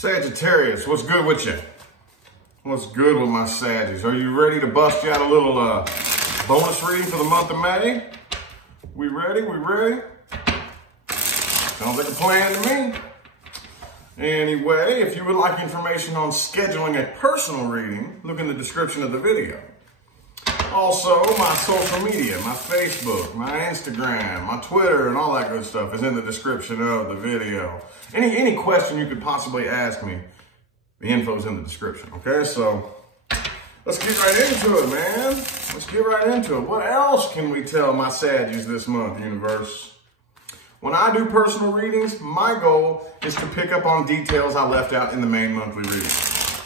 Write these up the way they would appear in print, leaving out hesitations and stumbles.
Sagittarius, what's good with you? What's good with my Saggies? Are you ready to bust you out a little bonus reading for the month of May? We ready? We ready? Sounds like a plan to me. Anyway, if you would like information on scheduling a personal reading, look in the description of the video. Also, my social media, my Facebook, my Instagram, my Twitter, and all that good stuff is in the description of the video. Any question you could possibly ask me, the info's in the description, okay? So, let's get right into it, man. Let's get right into it. What else can we tell my Saggies this month, universe? When I do personal readings, my goal is to pick up on details I left out in the main monthly reading.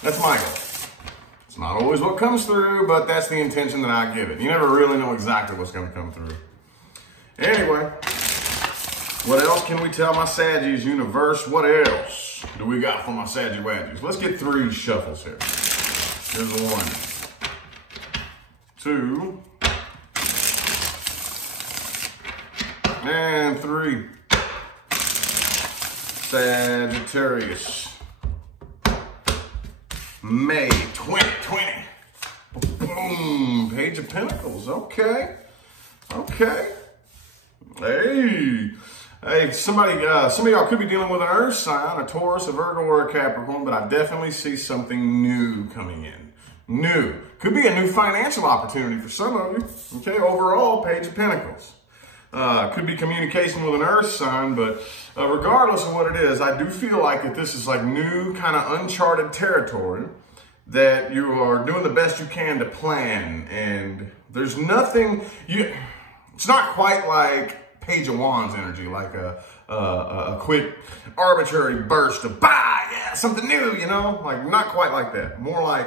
That's my goal. It's not always what comes through, but that's the intention that I give it. You never really know exactly what's going to come through. Anyway, what else can we tell my Saggies, universe? What else do we got for my Saggy Wadgies? Let's get 3 shuffles here. Here's 1, 2, and 3. Sagittarius. May 2020. Boom. Page of Pentacles. Okay. Okay. Hey, some of y'all could be dealing with an earth sign, a Taurus, a Virgo, or a Capricorn, but I definitely see something new coming in. New. Could be a new financial opportunity for some of you. Okay, overall, Page of Pentacles. Could be communication with an earth sign, but regardless of what it is, I do feel like that this is like new kind of uncharted territory that you are doing the best you can to plan. And there's nothing, it's not quite like Page of Wands energy, like a quick arbitrary burst of, yeah, something new, you know? Like not quite like that. More like,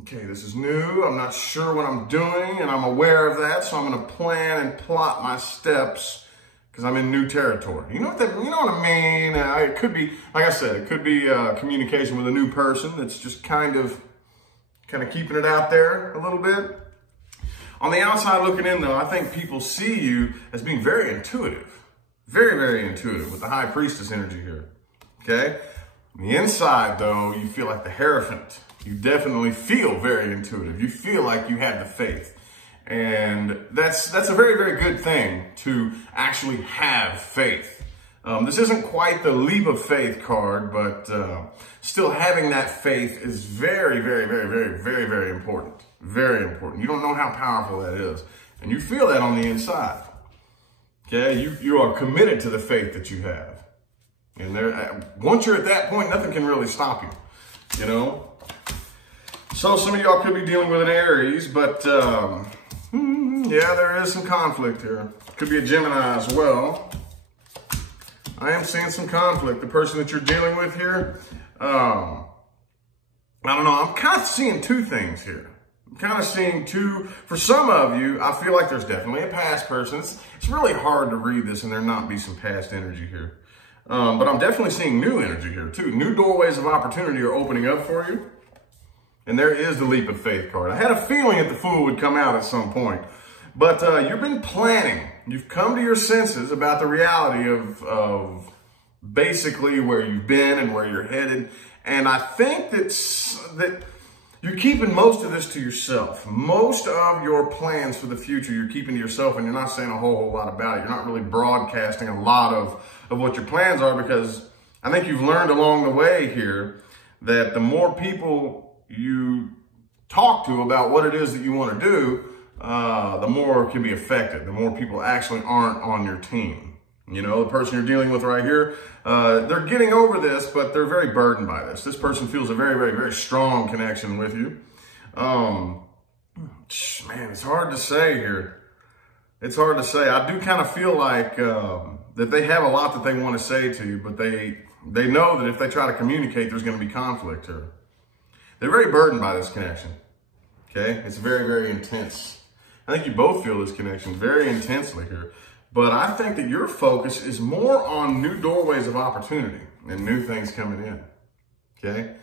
okay, this is new, I'm not sure what I'm doing, and I'm aware of that, so I'm gonna plan and plot my steps because I'm in new territory. You know what I mean? It could be, like I said, it could be communication with a new person that's just kind of keeping it out there a little bit. On the outside looking in though, I think people see you as being very intuitive. Very, very intuitive with the High Priestess energy here, okay? On the inside though, you feel like the Hierophant. You definitely feel very intuitive. You feel like you have the faith. And that's a very, very good thing to actually have faith. This isn't quite the leap of faith card, but still having that faith is very, very, very, very, very, very important. Very important. You don't know how powerful that is. And you feel that on the inside. Okay? You are committed to the faith that you have. And once you're at that point, nothing can really stop you. You know? So some of y'all could be dealing with an Aries, but yeah, there is some conflict here. Could be a Gemini as well. I am seeing some conflict. The person that you're dealing with here, I don't know. I'm kind of seeing 2 things here. I'm kind of seeing 2, for some of you, I feel like there's definitely a past person. It's really hard to read this and there not be some past energy here. But I'm definitely seeing new energy here too. New doorways of opportunity are opening up for you. And there is the leap of faith card. I had a feeling that the Fool would come out at some point. But you've been planning. You've come to your senses about the reality of basically where you've been and where you're headed. And I think that you're keeping most of this to yourself. Most of your plans for the future you're keeping to yourself, and you're not saying a whole lot about it. You're not really broadcasting a lot of what your plans are, because I think you've learned along the way here that the more people you talk to about what it is that you want to do, the more it can be affected. The more people actually aren't on your team. You know, the person you're dealing with right here, they're getting over this, but they're very burdened by this. This person feels a very, very, very strong connection with you. Man, it's hard to say here. It's hard to say. I do kind of feel like that they have a lot that they want to say to you, but they know that if they try to communicate, there's going to be conflict here. They're very burdened by this connection, okay? It's very, very intense. I think you both feel this connection very intensely here. But I think that your focus is more on new doorways of opportunity and new things coming in, okay?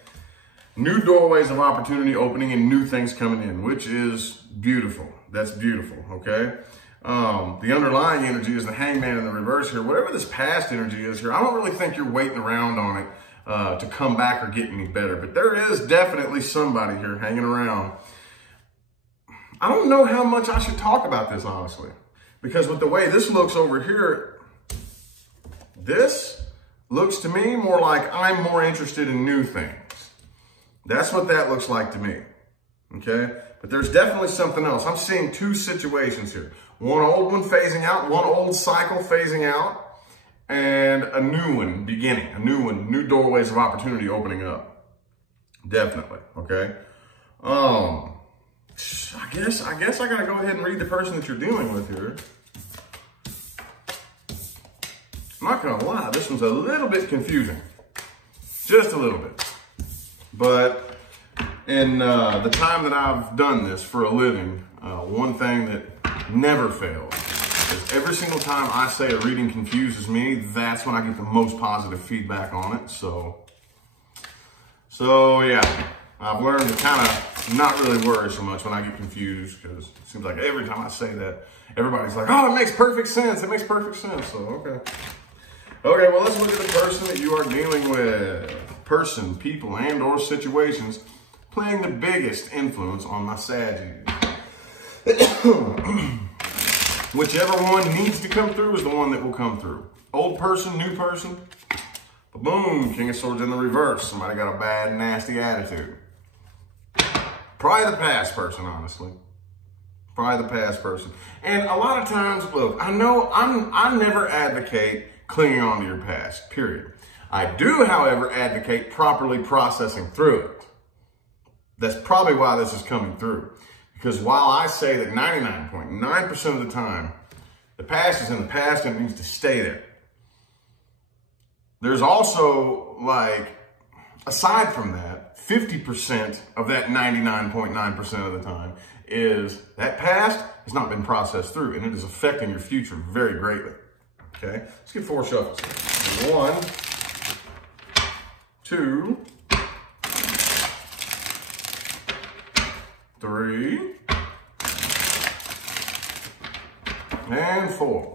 New doorways of opportunity opening and new things coming in, which is beautiful. That's beautiful, okay? The underlying energy is the Hangman in the reverse here. Whatever this past energy is here, I don't really think you're waiting around on it. to come back or get any better. But there is definitely somebody here hanging around. I don't know how much I should talk about this, honestly, because with the way this looks over here, this looks to me more like I'm more interested in new things. That's what that looks like to me, okay? But there's definitely something else. I'm seeing two situations here. One old one phasing out, one old cycle phasing out, and a new one beginning, a new one, new doorways of opportunity opening up. Definitely, okay? I guess I gotta go ahead and read the person that you're dealing with here. I'm not gonna lie, this one's a little bit confusing. Just a little bit. But in the time that I've done this for a living, one thing that never fails is every single time I say a reading confuses me, that's when I get the most positive feedback on it. So yeah, I've learned to kind of not really worry so much when I get confused, because it seems like every time I say that, everybody's like, oh, it makes perfect sense. It makes perfect sense. So, okay. Okay, well, let's look at the person that you are dealing with. Person, people, and or situations playing the biggest influence on my Sagittarius. Whichever one needs to come through is the one that will come through. Old person, new person. Boom, King of Swords in the reverse. Somebody got a bad, nasty attitude. Probably the past person, honestly. Probably the past person. And a lot of times, look, I know I never advocate clinging on to your past, period. I do, however, advocate properly processing through it. That's probably why this is coming through. Because while I say that 99.9% of the time, the past is in the past and it needs to stay there. There's also, like, aside from that, 50% of that 99.9% of the time is that past has not been processed through, and it is affecting your future very greatly. Okay, let's get 4 shuffles. 1, 2, 3, and 4.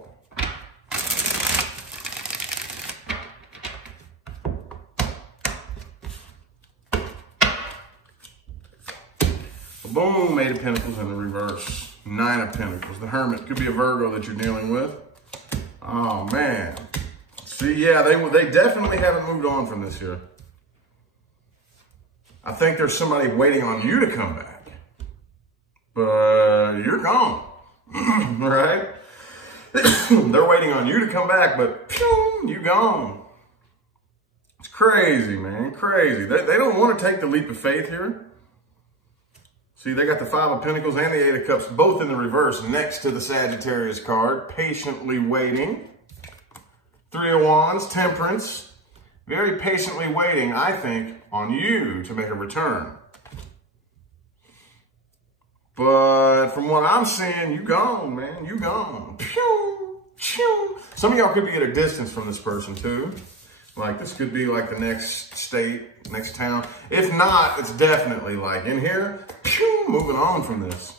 Boom, 8 of Pentacles in the reverse. 9 of Pentacles. The Hermit could be a Virgo that you're dealing with. Oh, man. See, yeah, they definitely haven't moved on from this here. I think there's somebody waiting on you to come back. But you're gone. Right? They're waiting on you to come back, but pew, you gone. It's crazy, man. Crazy. They don't want to take the leap of faith here. See, they got the 5 of Pentacles and the 8 of Cups, both in the reverse, next to the Sagittarius card, patiently waiting. 3 of Wands, Temperance, very patiently waiting, I think, on you to make a return. But from what I'm seeing, you gone, man, you gone. Pew, pew. Some of y'all could be at a distance from this person, too. Like, this could be like the next state, next town. If not, it's definitely like in here, pew, moving on from this.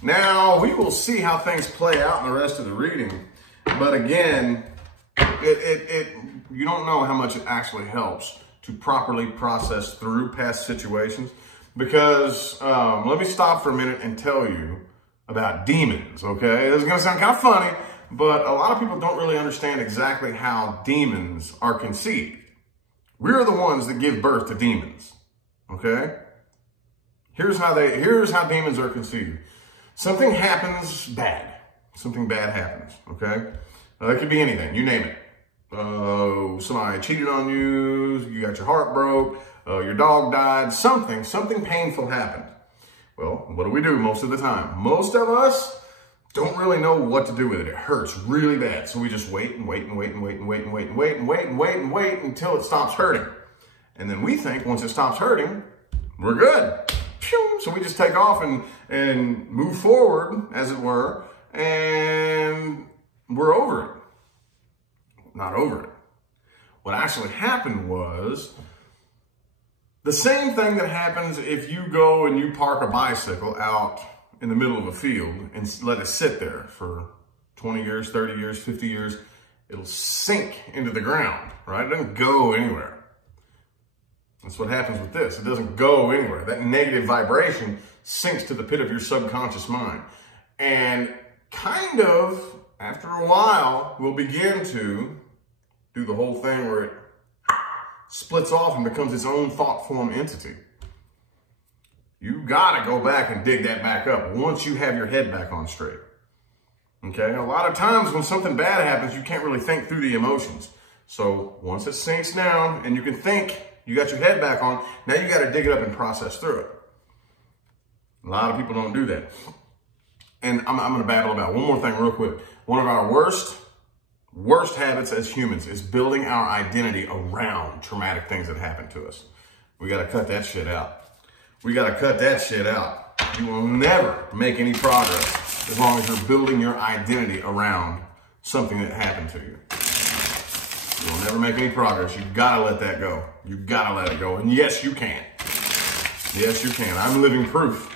Now, we will see how things play out in the rest of the reading. But again, you don't know how much it actually helps to properly process through past situations. Because, let me stop for a minute and tell you about demons, okay? This is gonna sound kind of funny, but a lot of people don't really understand exactly how demons are conceived. We're the ones that give birth to demons, okay? Here's how demons are conceived. Something happens bad. Something bad happens, okay? It could be anything, you name it. Somebody cheated on you, you got your heart broke, your dog died, something painful happened. Well, what do we do most of the time? Most of us don't really know what to do with it. It hurts really bad. So we just wait and wait and wait and wait and wait and wait and wait and wait and wait and wait until it stops hurting. And then we think once it stops hurting, we're good. So we just take off and move forward, as it were, and we're over it. Not over it. What actually happened was the same thing that happens if you go and you park a bicycle out in the middle of a field and let it sit there for 20 years, 30 years, 50 years. It'll sink into the ground, right? It doesn't go anywhere. That's what happens with this. It doesn't go anywhere. That negative vibration sinks to the pit of your subconscious mind. And kind of, after a while, will begin to do the whole thing where it splits off and becomes its own thought form entity. You gotta go back and dig that back up once you have your head back on straight. Okay, a lot of times when something bad happens, you can't really think through the emotions. So once it sinks down and you can think, you got your head back on, now you gotta dig it up and process through it. A lot of people don't do that. And I'm gonna babble about one more thing real quick. One of our worst habits as humans is building our identity around traumatic things that happen to us. We gotta cut that shit out. We gotta cut that shit out. You will never make any progress as long as you're building your identity around something that happened to you. You'll never make any progress. You gotta let that go. You gotta let it go. And yes, you can. Yes, you can. I'm living proof.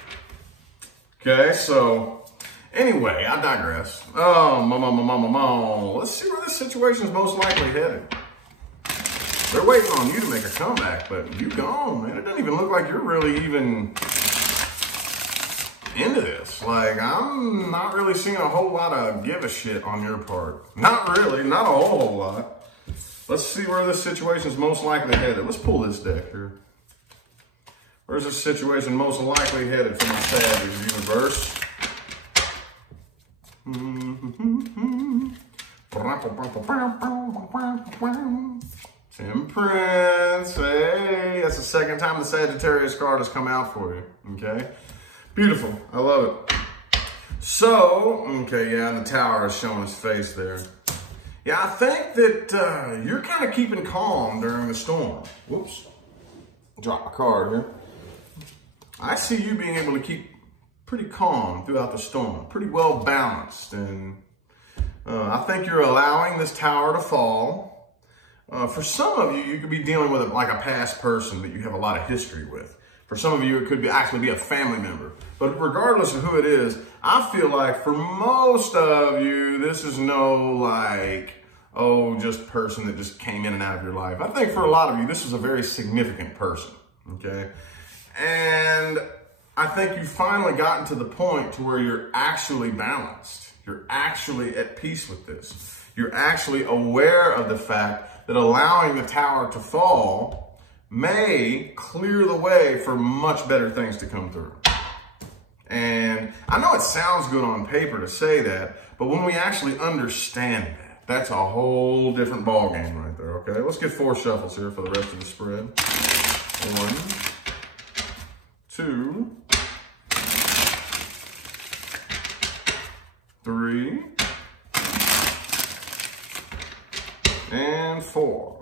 Okay, so anyway, I digress. Oh, let's see where this situation is most likely headed. They're waiting on you to make a comeback, but you gone, man. It doesn't even look like you're really even into this. Like, I'm not really seeing a whole lot of give a shit on your part. Not really, not a whole lot. Let's see where this situation is most likely headed. Let's pull this deck here. Where's this situation most likely headed from the Sagittarius universe? Temperance. Hey, that's the second time the Sagittarius card has come out for you. Okay. Beautiful. I love it. So, okay, yeah, and the Tower is showing his face there. Yeah, I think that you're kind of keeping calm during the storm. Whoops. Drop my card here. I see you being able to keep pretty calm throughout the storm. Pretty well balanced. And I think you're allowing this Tower to fall. For some of you, you could be dealing with like a past person that you have a lot of history with. For some of you, it could actually be a family member. But regardless of who it is, I feel like for most of you, this is no like, oh, just person that just came in and out of your life. I think for a lot of you, this is a very significant person, okay? And I think you've finally gotten to the point to where you're actually balanced. You're actually at peace with this. You're actually aware of the fact that allowing the Tower to fall may clear the way for much better things to come through. And I know it sounds good on paper to say that, but when we actually understand that, that's a whole different ballgame right there, okay? Let's get 4 shuffles here for the rest of the spread. 1, 2, 3, and 4.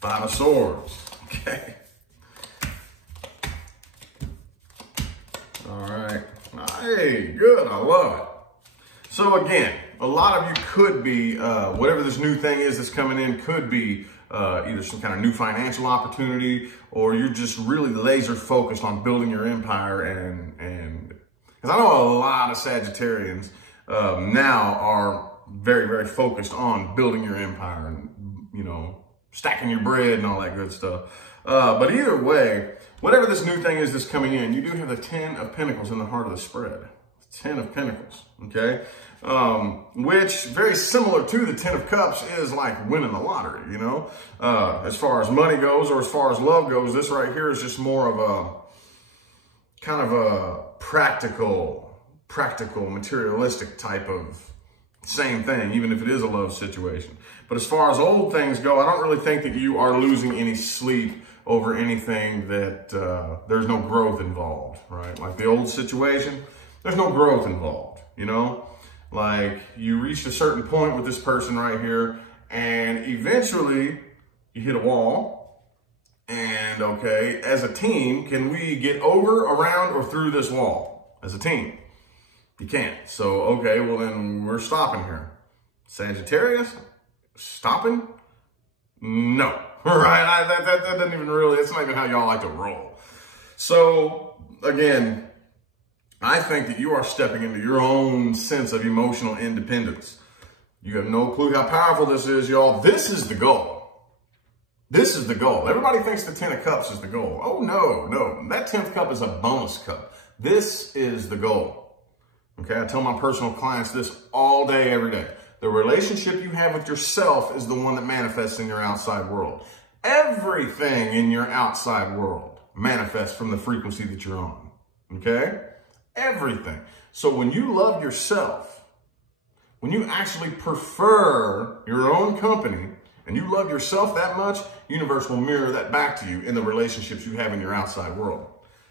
Five of Swords, okay. All right, hey, good, I love it. So again, a lot of you could be, whatever this new thing is that's coming in could be either some kind of new financial opportunity, or you're just really laser focused on building your empire. And because I know a lot of Sagittarians now are very, very focused on building your empire and, you know, stacking your bread and all that good stuff. But either way, whatever this new thing is that's coming in, you do have the 10 of Pentacles in the heart of the spread. 10 of Pentacles, okay? Which, very similar to the 10 of Cups, is like winning the lottery, you know? As far as money goes, or as far as love goes, this right here is just more of a, kind of a practical, materialistic type of same thing, even if it is a love situation. But as far as old things go, I don't really think that you are losing any sleep over anything that there's no growth involved, right? Like the old situation, there's no growth involved, you know? Like you reached a certain point with this person right here, and eventually you hit a wall. And okay, as a team, can we get over, around, or through this wall as a team? You can't. So, okay, well then we're stopping here. Sagittarius, stopping? No, right? That doesn't even really, that's not even how y'all like to roll. So again, I think that you are stepping into your own sense of emotional independence. You have no clue how powerful this is, y'all. This is the goal. This is the goal. Everybody thinks the 10 of Cups is the goal. Oh, no, no. That 10th cup is a bonus cup. This is the goal. Okay, I tell my personal clients this all day, every day. The relationship you have with yourself is the one that manifests in your outside world. Everything in your outside world manifests from the frequency that you're on. Okay? Everything. So when you love yourself, when you actually prefer your own company and you love yourself that much, universe will mirror that back to you in the relationships you have in your outside world.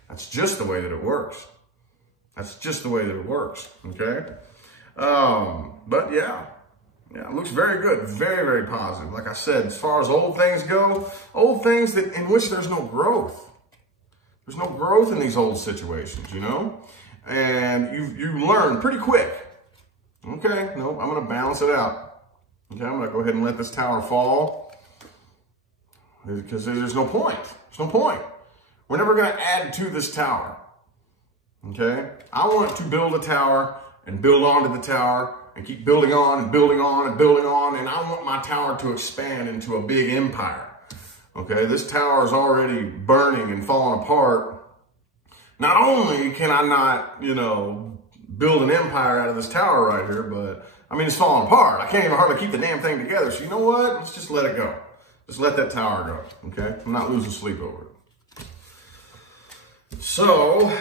That's just the way that it works. That's just the way that it works. Okay? But yeah, it looks very good. Very, very positive. Like I said, as far as old things go, old things that in which there's no growth. There's no growth in these old situations, you know? And you learn pretty quick. Okay, no, I'm going to balance it out. Okay, I'm going to go ahead and let this tower fall. Because there's no point. There's no point. We're never going to add to this tower. Okay? I want to build a tower and build onto the tower and keep building on and building on and building on. And I want my tower to expand into a big empire. Okay? This tower is already burning and falling apart. Not only can I not, you know, build an empire out of this tower right here, but I mean, it's falling apart. I can't even hardly keep the damn thing together. So you know what? Let's just let it go. Just let that tower go. Okay? I'm not losing sleep over it. So,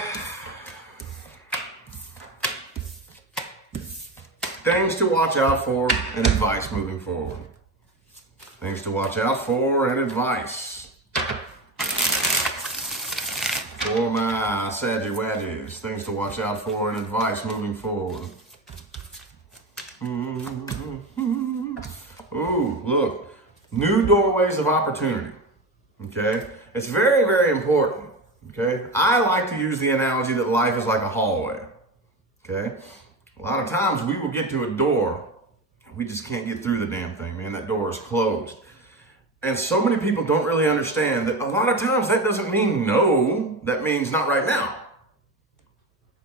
things to watch out for and advice moving forward. Things to watch out for and advice. For my Saggy Wadgies. Things to watch out for and advice moving forward. Ooh, look. New doorways of opportunity. Okay? It's very, very important. Okay? I like to use the analogy that life is like a hallway. Okay? A lot of times we will get to a door and we just can't get through the damn thing, man. That door is closed. And so many people don't really understand that a lot of times that doesn't mean no. That means not right now.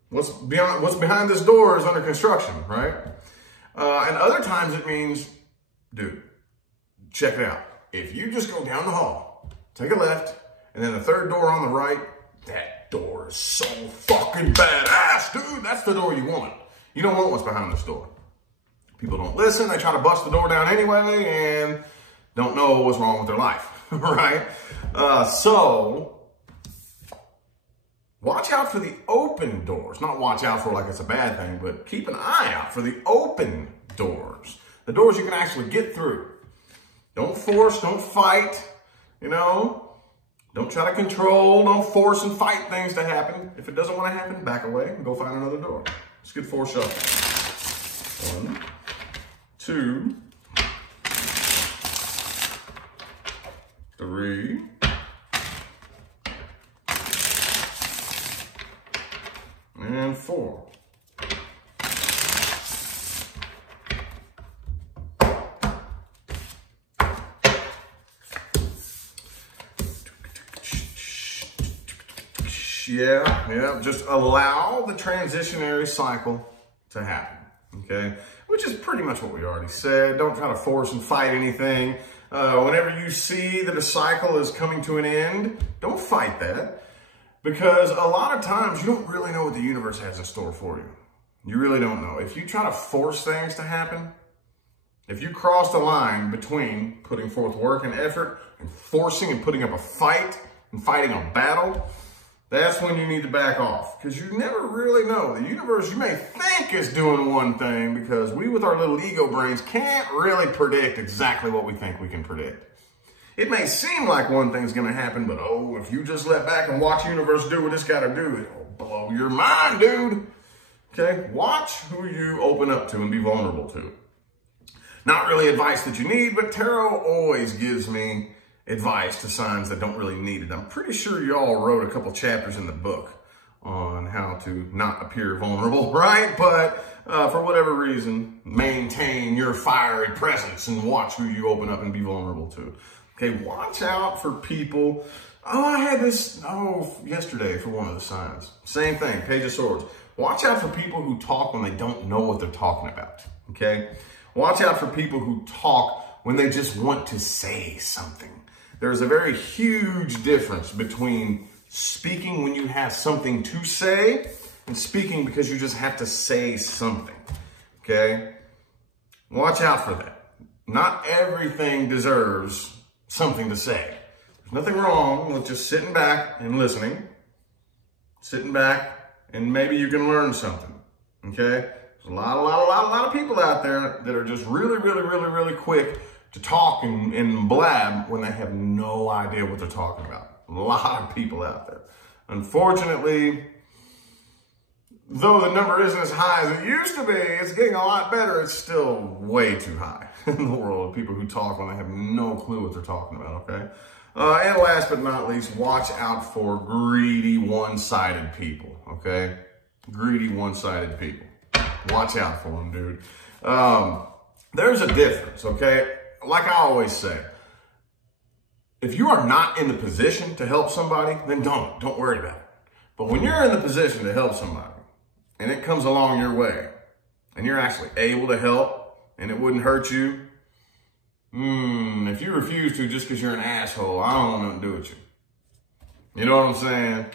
What's behind this door is under construction, right? And other times it means, dude, check it out. If you just go down the hall, take a left, and then the third door on the right, that door is so fucking badass, dude. That's the door you want. You don't want what's behind this door. People don't listen. They try to bust the door down anyway and don't know what's wrong with their life, right? So watch out for the open doors. Not watch out for like it's a bad thing, but keep an eye out for the open doors. The doors you can actually get through. Don't force, don't fight, you know. Don't try to control, don't force and fight things to happen. If it doesn't want to happen, back away and go find another door. Let's get 4 shuffles. 1, 2, 3, 4. Yeah, just allow the transitionary cycle to happen, okay? Which is pretty much what we already said. Don't try to force and fight anything. Whenever you see that a cycle is coming to an end, don't fight that. Because a lot of times you don't really know what the universe has in store for you. You really don't know. If you try to force things to happen, if you cross the line between putting forth work and effort and forcing and putting up a fight and fighting a battle, that's when you need to back off. Because you never really know. The universe, you may think is doing one thing because we with our little ego brains can't really predict exactly what we think we can predict. It may seem like one thing's going to happen, but oh, if you just let back and watch the universe do what it's got to do, it'll blow your mind, dude. Okay? Watch who you open up to and be vulnerable to. Not really advice that you need, but tarot always gives me advice to signs that don't really need it. I'm pretty sure y'all wrote a couple chapters in the book on how to not appear vulnerable, right? But for whatever reason, maintain your fiery presence and watch who you open up and be vulnerable to. Okay, watch out for people. Oh, I had this, yesterday for one of the signs. Same thing, Page of Swords. Watch out for people who talk when they don't know what they're talking about, okay? Watch out for people who talk when they just want to say something. There's a very huge difference between speaking when you have something to say and speaking because you just have to say something, okay? Watch out for that. Not everything deserves something to say. There's nothing wrong with just sitting back and listening. Sitting back and maybe you can learn something, okay? There's a lot of people out there that are just really quick to talk and blab when they have no idea what they're talking about. A lot of people out there. Unfortunately, though the number isn't as high as it used to be, it's getting a lot better. It's still way too high in the world of people who talk when they have no clue what they're talking about, okay? And last but not least, watch out for greedy, one-sided people, okay? Greedy, one-sided people. Watch out for them, dude. There's a difference, okay? Like I always say, if you are not in the position to help somebody, then don't worry about it. But when you're in the position to help somebody, and it comes along your way, and you're actually able to help, and it wouldn't hurt you, if you refuse to just because you're an asshole, I don't want nothing to do with you. You know what I'm saying?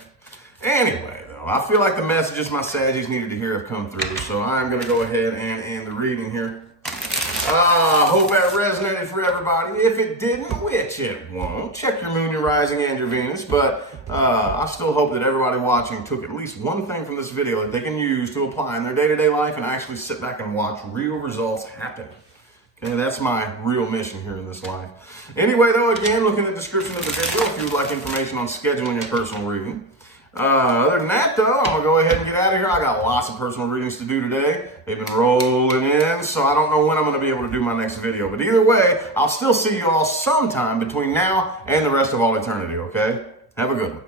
Anyway, though, I feel like the messages my Saggies needed to hear have come through, so I'm going to go ahead and end the reading here. Hope that resonated for everybody. If it didn't, which it won't, check your moon, your rising, and your Venus. But I still hope that everybody watching took at least one thing from this video that they can use to apply in their day-to-day life and actually sit back and watch real results happen. Okay, that's my real mission here in this life. Anyway, though, again, look in the description of the video if you would like information on scheduling a personal reading. Other than that, though, I'm going to go ahead and get out of here. I got lots of personal readings to do today. They've been rolling in, so I don't know when I'm going to be able to do my next video. But either way, I'll still see you all sometime between now and the rest of all eternity, okay? Have a good one.